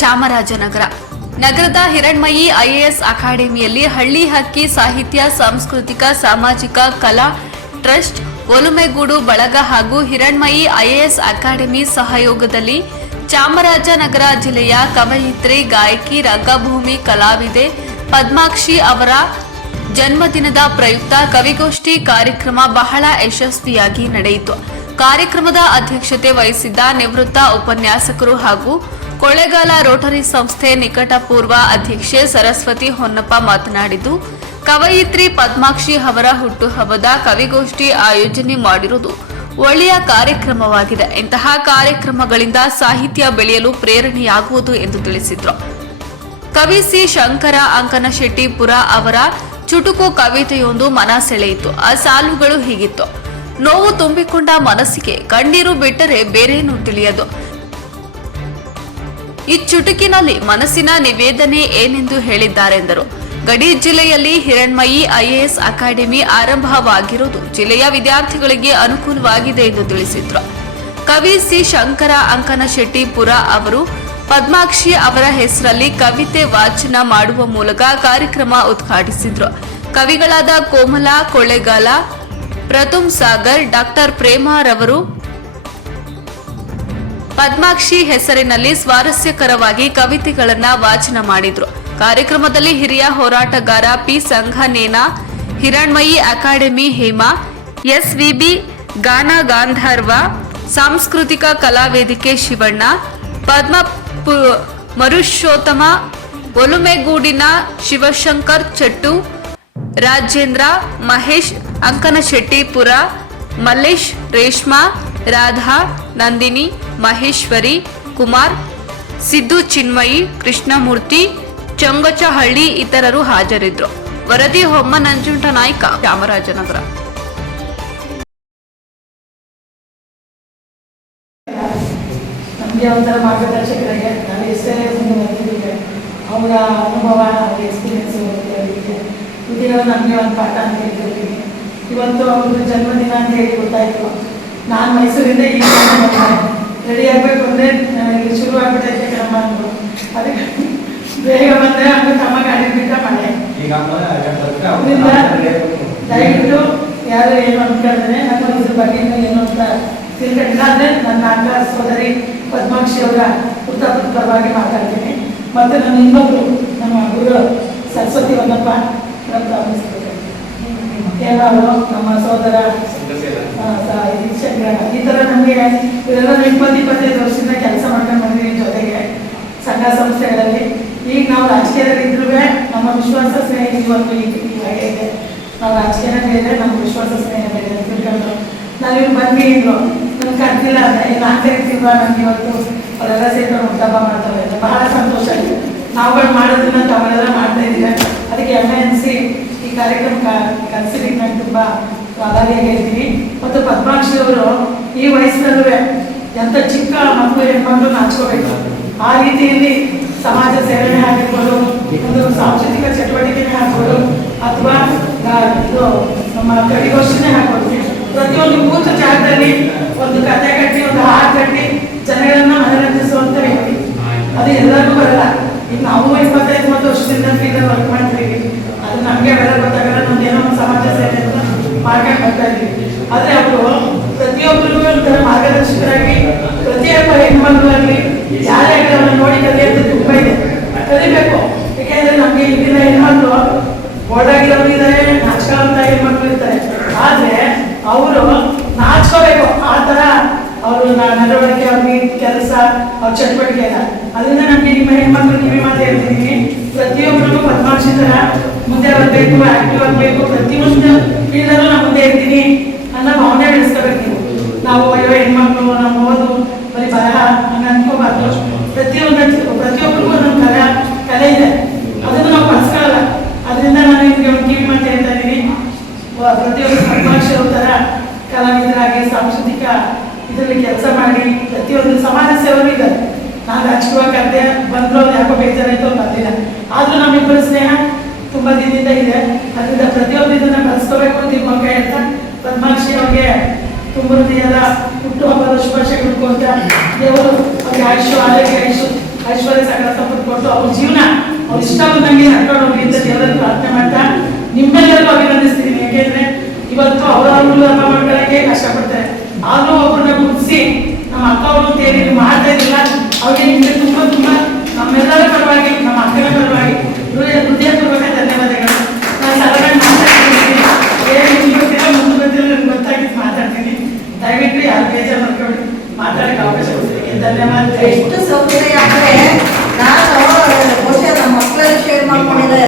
ಚಾಮರಾಜನಗರ. ನಗರದ ಹಿರಣ್ಮಯಿ ಐಎಎಸ್ ಅಕಾಡೆಮಿಯಲ್ಲಿ ಹಳ್ಳಿ ಹಕ್ಕಿ ಸಾಹಿತ್ಯ, ಸಾಂಸ್ಕೃತಿಕ, ಸಾಮಾಜಿಕ, ಕಲಾ, ಟ್ರಸ್ಟ್, ಒಲುಮೆಗೂಡು ಬಳಗ ಹಾಗೂ ಹಿರಣ್ಮಯಿ ಐಎಎಸ್ ಅಕಾಡೆಮಿ ಸಹಯೋಗದಲ್ಲಿ ಚಾಮರಾಜನಗರ ಜಿಲ್ಲೆಯ ಕವಯಿತ್ರಿ, ಗಾಯಕಿ, ರಂಗಭೂಮಿ, ಕಲಾವಿದೆ ಪದ್ಮಾಕ್ಷಿ ಅವರ ಜನ್ಮದಿನದ ಪ್ರಯುಕ್ತ ಕವಿಗೋಷ್ಠಿ ಕಾರ್ಯಕ್ರಮ ಬಹಳ ಯಶಸ್ವಿಯಾಗಿ ನಡೆಯಿತು. ಕಾರ್ಯಕ್ರಮದ ಅಧ್ಯಕ್ಷತೆ ವಹಿಸಿದ್ದ ನಿವೃತ್ತ ಉಪನ್ಯಾಸಕರು ಹಾಗೂ ಕೊಳ್ಳೇಗಾಲ ರೋಟರಿ ಸಂಸ್ಥೆ ನಿಕಟಪೂರ್ವ ಅಧ್ಯಕ್ಷೆ ಸರಸ್ವತಿ ಹೊನ್ನಪ್ಪ ಮಾತನಾಡಿದ್ದು, ಕವಯಿತ್ರಿ ಪದ್ಮಾಕ್ಷಿ ಅವರ ಹುಟ್ಟುಹಬ್ಬದ ಕವಿಗೋಷ್ಠಿ ಆಯೋಜನೆ ಮಾಡಿರುವುದು ಒಳ್ಳೆಯ ಕಾರ್ಯಕ್ರಮವಾಗಿದೆ. ಇಂತಹ ಕಾರ್ಯಕ್ರಮಗಳಿಂದ ಸಾಹಿತ್ಯ ಬೆಳೆಯಲು ಪ್ರೇರಣೆಯಾಗುವುದು ಎಂದು ತಿಳಿಸಿದರು. ಕವಿ ಸಿ. ಶಂಕರ ಅಂಕನಶೆಟ್ಟಿಪುರ ಅವರ ಚುಟುಕು ಕವಿತೆಯೊಂದು ಮನ ಸೆಳೆಯಿತು ಆ ಸಾಲುಗಳು ಹೀಗಿತ್ತು. ನೋವು ತುಂಬಿಕೊಂಡ ಮನಸ್ಸಿಗೆ ಕಣ್ಣೀರು ಬಿಟ್ಟರೆ ಬೇರೇನೂ ತಿಳಿಯದು. ಈ ಚುಟುಕಿನಲ್ಲಿ ಮನಸ್ಸಿನ ನಿವೇದನೆ ಏನೆಂದು ಹೇಳಿದ್ದಾರೆಂದರು ಗಡಿ ಜಿಲ್ಲೆಯಲ್ಲಿ ಹಿರಣ್ಮಯಿ ಐಎಎಸ್ ಅಕಾಡೆಮಿ ಆರಂಭವಾಗಿರುವುದು ಜಿಲ್ಲೆಯ ವಿದ್ಯಾರ್ಥಿಗಳಿಗೆ ಅನುಕೂಲವಾಗಿದೆ ಎಂದು ತಿಳಿಸಿದರು. ಕವಿ ಸಿ ಶಂಕರ ಅಂಕನ ಶೆಟ್ಟಿಪುರ ಅವರು ಪದ್ಮಾಕ್ಷಿ ಅವರ ಹೆಸರಲ್ಲಿ ಕವಿತೆ ವಾಚನ ಮಾಡುವ ಮೂಲಕ ಕಾರ್ಯಕ್ರಮ ಉದ್ಘಾಟಿಸಿದ್ರು. ಕವಿಗಳಾದ ಕೋಮಲ ಕೊಳೆಗಾಲ ಪ್ರತುಮ್ ಸಾಗರ್, ಡಾಕ್ಟರ್ ಪ್ರೇಮಾರವರು ಪದ್ಮಾಕ್ಷಿ ಹೆಸರಿನಲ್ಲಿ ಸ್ವಾರಸ್ಯಕರವಾಗಿ ಕವಿತೆಗಳನ್ನ ವಾಚನ ಮಾಡಿದ್ರು. ಕಾರ್ಯಕ್ರಮದಲ್ಲಿ ಹಿರಿಯ ಹೋರಾಟಗಾರ ಪಿ ಸಂಘನೇನ, ಹಿರಣ್ಮಯಿ ಅಕಾಡೆಮಿ ಹೇಮಾ, ಎಸ್ವಿಬಿ ಗಾನ ಗಾಂಧರ್ವ, ಸಾಂಸ್ಕೃತಿಕ ಕಲಾವೇದಿಕೆ ಶಿವಣ್ಣ, ಪದ್ಮ ಮರುಷೋತ್ತಮ ಒಲುಮೆಗೂಡಿನ ಶಿವಶಂಕರ್ ಚಟ್ಟು, ರಾಜೇಂದ್ರ ಮಹೇಶ್ ಅಂಕನಶೆಟ್ಟಿಪುರ, ಮಲ್ಲೇಶ್ ರೇಷ್ಮಾ ರಾಧಾ, ನಂದಿನಿ, ಮಹೇಶ್ವರಿ, ಕುಮಾರ್, ಸಿದ್ದು ಚಿನ್ಮಯಿ, ಕೃಷ್ಣಮೂರ್ತಿ, ಚಂಗಚಹಳ್ಳಿ ಇತರರು ಹಾಜರಿದ್ದರು ವರದಿ ಹೊಮ್ಮ ನಂಜುಂಟ ನಾಯ್ಕ, ಚಾಮರಾಜನಗರ. ಒಂಥರ ಮಾರ್ಗದರ್ಶಕರಾಗಿ ನಾನು ಎಷ್ಟೇ ಮುಂದೆ ಅವರ ಅನುಭವ ಎಕ್ಸ್ಪೀರಿಯನ್ಸ್ ನಮಗೆ ಒಂದು ಪಾಠ ಅಂತ ಹೇಳ್ತಿರ್ತೀನಿ ಇವತ್ತು ಅವ್ರದ್ದು ಜನ್ಮದಿನ ಅಂತ ಹೇಳಿ ಗೊತ್ತಾಯಿತು. ನಾನು ಮೈಸೂರಿಂದ ಈಗ ರೆಡಿ ಆಗಬೇಕು ಅಂದ್ರೆ ನನಗೆ ಶುರು ಆಗ್ಬಿಟ್ಟೈತೆ ಕ್ರಮ ಅಂದರು. ಅದಕ್ಕೆ ಬೇಗ ಬಂದರೆ ಹಂಗೆ ತಮ್ಮ ಗಾಡಿ ಬಿಟ್ಟ ಮನೆ. ದಯವಿಟ್ಟು ಯಾರು ಏನು ಅನ್ಕೊಂಡ್ರೆ ಅಥವಾ ಇದ್ರ ಬಗ್ಗೆ ಏನು ಅಂತ ತಿಳ್ಕೊಂಡಿಲ್ಲ. ಅಂದರೆ ನನ್ನ ಅಕ್ಕ ಸೋದರಿ ಪದ್ಮಾಕ್ಷಿ ಅವರ ಪರವಾಗಿ ಮಾತಾಡ್ತೀನಿ. ಮತ್ತು ನನ್ನ ಇನ್ನೊಬ್ರು ನಮ್ಮ ಗುರು ಸರಸ್ವತಿ ಹೊನ್ನಪ್ಪ ಅಂತ ಏನವರು ನಮ್ಮ ಸೋದರ ಈ ಥರ ನಮಗೆ ಇವರೆಲ್ಲ ಇಪ್ಪತ್ತು ಇಪ್ಪತ್ತೈದು ವರ್ಷದಿಂದ ಕೆಲಸ ಮಾಡ್ಕೊಂಡು ಬಂದಿದ್ದೀವಿ ಜೊತೆಗೆ ಸಂಘ ಸಂಸ್ಥೆಗಳಲ್ಲಿ. ಈಗ ನಾವು ರಾಜಕೀಯದಲ್ಲಿ ಇದ್ರೂ ನಮ್ಮ ವಿಶ್ವಾಸ ಸ್ನೇಹ ಇವತ್ತು ಹಾಗೆ ಇದೆ. ನಾವು ರಾಜಕೀಯ ಬೇರೆ ನಮ್ಮ ವಿಶ್ವಾಸ ಸ್ನೇಹ ಅಂತ ತಿಳ್ಕೊಂಡು ನಾವು ಇವ್ರು ಬಂದ್ವಿ ಇದ್ರು ನನ್ಗೆ ಕರ್ತಿಲ್ಲ ಅಂದ್ರೆ ನಾನು ಕರಿತಿಲ್ವಾ ನನ್ಗೆ ಇವತ್ತು? ಅವರೆಲ್ಲ ಸೇರ್ಕೊಂಡು ಹುಟ್ಟಹಬ್ಬ ಮಾಡ್ತಾವೆ ಅಂತ ಬಹಳ ಸಂತೋಷ ಇದೆ ನಾವುಗಳು ಮಾಡೋದನ್ನ ತಾವೆಲ್ಲ ಮಾಡ್ತಾ ಇದ್ದೀರಾ ಅದಕ್ಕೆ ಎಂ ಎನ್ ಸಿ ಈ ಕಾರ್ಯಕ್ರಮ ಕನ್ಸಿಲಿಗೆ ನಾನು ತುಂಬ ಆಧಾರಿಯಾಗಿ ಹೇಳ್ತೀನಿ ಮತ್ತು ಪದ್ಮಾಕ್ಷಿ ಅವರು ಈ ವಯಸ್ಸಿನಲ್ಲೂ ಎಂಥ ಚಿಕ್ಕ ಹೆಣ್ಮಕ್ಳು ನಾಚ್ಕೋಬೇಕು ಆ ರೀತಿಯಲ್ಲಿ ಸಮಾಜ ಸೇವನೆ ಆಗಿರ್ಬೋದು, ಒಂದು ಸಾಂಸ್ಕೃತಿಕ ಚಟುವಟಿಕೆನೇ ಆಗ್ಬೋದು ಅಥವಾ ಇದು ನಮ್ಮ ಕವಿಗೋಷ್ಠಿನೇ ಆಗ್ಬೋದು ಪ್ರತಿಯೊಂದು ಮೂರ್ತ ಜಾಗದಲ್ಲಿ ಒಂದು ಕತೆ ಕಟ್ಟಿ ಒಂದು ಹಾಡು ಕಟ್ಟಿ ಜನಗಳನ್ನ ಮನರಂಜಿಸುವಂತ ವ್ಯಕ್ತಿ. ಅದು ಎಲ್ಲರಿಗೂ ಬರಲ್ಲ. ಈಗ ನಾವು ಇಪ್ಪತ್ತೈದು ಮೂವತ್ತು ವರ್ಷದಿಂದ ಫೀಲ್ಡ್ ವರ್ಕ್ ಮಾಡ್ತೀವಿ ಅದು ನಮಗೆ ಅವೆಲ್ಲ ಗೊತ್ತಾಗಲ್ಲ. ನಮ್ದು ಏನೋ ಒಂದು ಸಮಾಜ ಸೇವೆ ಮಾಡ್ಕೊಂಡು ಬರ್ತಾ ಇದ್ದೀವಿ. ಆದರೆ ಅವರು ಪ್ರತಿಯೊಬ್ಬರಿಗೂ ಒಂಥರ ಮಾರ್ಗದರ್ಶಕರಾಗಿ ಹೆಣ್ಮಕ್ಳಾಗ್ಲಿ ಯಾರೇ ಆಗಲಿ ಅವ್ರನ್ನ ನೋಡಿ ಕಲಿಯೋದು ತುಂಬಾ ಇದೆ. ಕಲಿಬೇಕು ಯಾಕೆಂದ್ರೆ ನಮ್ಗೆ ಈಗಿನ ಹೆಣ್ಮಕ್ಳು ಬೋರ್ಡಾಗಿರೋರು ಇದ್ದಾರೆ ನಾಚ್ಕೊಳ್ಳುವಂತ ಹೆಣ್ಮಕ್ಳು ಇರ್ತಾರೆ ಆದ್ರೆ ಅವರು ನಾಚ್ಕೋಬೇಕು. ಆ ತರ ಅವರು ನಡವಳಿಕೆ ಅವ್ರಿಗೆ ಕೆಲಸ, ಅವ್ರ ಚಟುವಟಿಕೆ ಎಲ್ಲ. ಅದರಿಂದ ನಮ್ಗೆ ನಿಮ್ಮ ಹೆಣ್ಮಕ್ಳು ಕಿವಿ ಮಾತು ಹೇಳ್ತೀನಿ. ಪ್ರತಿಯೊಬ್ಬರಿಗೂ ಪದ್ಮಾಕ್ಷಿ ತರ ಮುಂದೆ ಬರಬೇಕು ಆಕ್ಟಿವ್ ಆಗಬೇಕು. ಪ್ರತಿಯೊಂದು ಫೀಲ್ಡಲ್ಲೂ ನಾನು ಮುಂದೆ ಇರ್ತೀನಿ ಅನ್ನೋ ಭಾವನೆ ಬೆಳೆಸ್ಕೋಬೇಕು ನೀವು ನಾವು ಅಯ್ಯೋ ಹೆಣ್ಮಕ್ಳು ನಮ್ಮ ಓದು ಬರೀ ಬರಹ ಹಂಗ ಅನ್ಕೋಬಾರ್ದು ಪ್ರತಿಯೊಂದು ಪ್ರತಿಯೊಬ್ಬರಿಗೂ ಒಂದೊಂದು ಕಲೆ ಕಲೆ ಇದೆ ಅದನ್ನು ನಾವು ಬಳಸ್ಕೊಳ್ಳಲ್ಲ ಅದರಿಂದ ನಾನು ನಿಮಗೆ ಒಂದು ಕಿವಿ ಮಾತು ಹೇಳ್ತಾ ಇದ್ದೀನಿ ವ- ಪ್ರತಿಯೊಂದು ಪದ್ಮಾಕ್ಷಿ ಅವ್ರ ಥರ ಕಲಾವಿದರಾಗಿ ಸಾಂಸ್ಕೃತಿಕ ಇದರಲ್ಲಿ ಕೆಲಸ ಮಾಡಿ ಪ್ರತಿಯೊಂದು ಸಮಾಜ ಸೇವರು ಇದ್ದಾರೆ ನಾನು ರಾಜಕೀಯ ಕರೆದೆ ಬಂದ್ರು ಯಾಕೋ ಬೇಜಾರಾಯ್ತು ಬಂದಿಲ್ಲ ಆದ್ರೂ ನಮ್ಮಿಬ್ಬರ ಸ್ನೇಹ ತುಂಬಾ ದಿನದಿಂದ ಇದೆ. ಅದರಿಂದ ಪ್ರತಿಯೊಬ್ಬರು ಇದನ್ನ ಬಳಸ್ಕೋಬೇಕು ಅಂತ ಮಗ ಹೇಳ್ತಾ ಪದ್ಮಾಕ್ಷಿ ಅವ್ರಿಗೆ ತುಂಬ ಹೃದಯದ ಹುಟ್ಟುಹಬ್ಬದ ಶುಭಾಶಯಗಳು ಅಂತ ದೇವರು ಅವ್ರಿಗೆ ಆಯುಷು ಆರೋಗ್ಯ ಆಯುಷು ಐಶ್ವರ್ಯ ಸಕಲ ಸಂಪತ್ತು ಕೊಟ್ಟು ಅವ್ರ ಜೀವನ, ಅವ್ರು ಇಷ್ಟ ಬಂದಂಗೆ ನಡ್ಕೊಂಡು ಹೋಗಿ ಅಂತ ದೇವರಲ್ಲಿ ಪ್ರಾರ್ಥನೆ ಮಾಡ್ತಾ, ನಿಮ್ಮೆಲ್ಲರಿಗೂ ಅಭಿನಂದಿಸ್ತೀನಿ. ಯಾಕೆಂದ್ರೆ ಇವತ್ತು ಅವರವ್ರು ಹಬ್ಬ ಮಾಡ್ಕೊಳ್ಳೋಕೆ ಕಷ್ಟಪಡ್ತಾರೆ. ಆದ್ರೂ ಒಬ್ಬರನ್ನ ಗುರುತಿಸಿ ನಮ್ಮ ಅಕ್ಕ ಅವರು ಸೇರಿ ಮಾಡ್ತಾ ಇದ್ದಿಲ್ಲ ಅವ್ರಿಗೆ ನಿಮಗೆ ತುಂಬಾ ತುಂಬಾ ನಮ್ಮೆಲ್ಲರ ಪರವಾಗಿ, ನಮ್ಮ ಅಕ್ಕನ ಪರವಾಗಿ ಹೃದಯ ಹೃದಯಪೂರ್ವಕ ಧನ್ಯವಾದಗಳು. ನಾನು ಸಲಹೆ ಮಾತಾಡ್ತೀನಿ ಮುಂದೆ ಗೊತ್ತಿಲ್ಲ ಗೊತ್ತಾಗಿದ್ದು ಮಾತಾಡ್ತೀನಿ. ದಯವಿಟ್ಟು ಯಾರು ಬೇಜಾರು ಮಾಡ್ಕೊಂಡು ಮಾತಾಡಕ್ಕೆ ಅವಕಾಶ ಕೊಡ್ತೀನಿ. ಧನ್ಯವಾದ ಎಷ್ಟು ಸೌಕರ್ಯ ಅಂದ್ರೆ